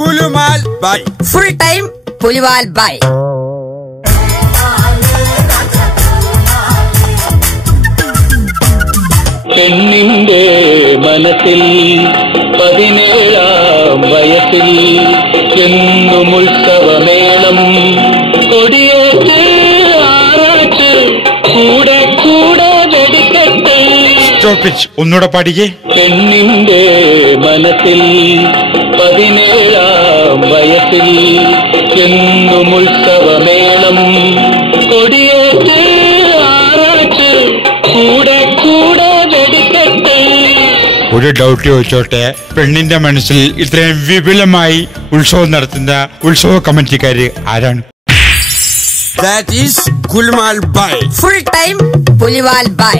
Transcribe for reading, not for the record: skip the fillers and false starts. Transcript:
Gulumal bye. Full time പുലിവാൽ bye. പെണ്ണിന്റെ മനസ്സിൽ 17-ാം വയസ്സിൽ എന്നും ഉത്സവമേളം കൊടിയേറ്റ് ആറാട്ട് കൂടെ കൂടെ വെടിക്കെട്ട്. ഒന്നുകൂടെ പാടിക്കേ. പെണ്ണിന്റെ മനസ്സിൽ 17-ാം വയസ്സിൽ എന്നും ഉത്സവമേളം കൊടിയേറ്റ് ആറാട്ട് കൂടെ കൂടെ വെടിക്കെട്ട്. ഒരു ഡൗട്ട് ചോദിച്ചോട്ടെ, പെണ്ണിന്റെ മനസ്സിൽ ഇത്രയും വിപുലമായി ഉത്സവം നടത്തുന്ന ഉത്സവ കമ്മിറ്റിക്കാര് ആരാണ്? ഫുൾ ടൈം പുലിവാൽ ബൈ.